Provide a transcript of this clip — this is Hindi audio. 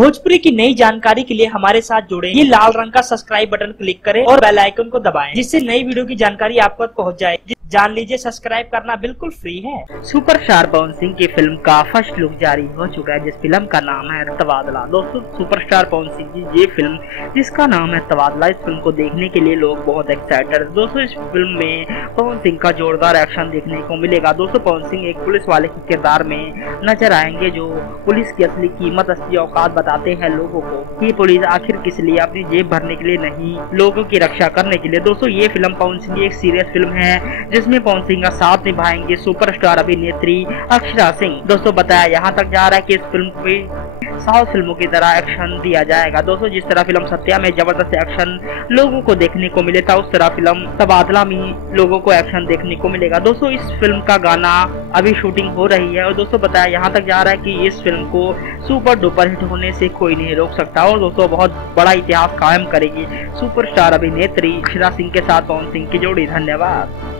भोजपुरी की नई जानकारी के लिए हमारे साथ जुड़े ये लाल रंग का सब्सक्राइब बटन क्लिक करें और बेल आइकन को दबाएं, जिससे नई वीडियो की जानकारी आप तक पहुंच जाए। जान लीजिए, सब्सक्राइब करना बिल्कुल फ्री है। सुपरस्टार पवन सिंह की फिल्म का फर्स्ट लुक जारी हो चुका है, जिस फिल्म का नाम है तबादला। दोस्तों, सुपरस्टार पवन सिंह की ये फिल्म जिसका नाम है तबादला, इस फिल्म को देखने के लिए लोग बहुत एक्साइटेड है। दोस्तों, इस फिल्म में पवन सिंह का जोरदार एक्शन देखने को मिलेगा। दोस्तों, पवन सिंह एक पुलिस वाले के किरदार में नजर आएंगे, जो पुलिस की असली कीमत, असली औकात बताते हैं लोगों को कि पुलिस आखिर किस लिए, अपनी जेब भरने के लिए नहीं, लोगों की रक्षा करने के लिए। दोस्तों, ये फिल्म पवन सिंह की एक सीरियस फिल्म है, जिसमें पवन सिंह का साथ निभाएंगे सुपरस्टार अभिनेत्री अक्षरा सिंह। दोस्तों, बताया यहाँ तक जा रहा है कि इस फिल्म पे साउथ फिल्मों की तरह एक्शन दिया जाएगा। दोस्तों, जिस तरह फिल्म सत्या में जबरदस्त एक्शन लोगों को देखने को मिले था, उस तरह फिल्म तबादला में लोगों को एक्शन देखने को मिलेगा। दोस्तों, इस फिल्म का गाना अभी शूटिंग हो रही है और दोस्तों बताया यहाँ तक जा रहा है कि इस फिल्म को सुपर डुपर हिट होने से कोई नहीं रोक सकता और दोस्तों बहुत बड़ा इतिहास कायम करेगी सुपरस्टार अभिनेत्री अक्षरा सिंह के साथ पवन सिंह की जोड़ी। धन्यवाद।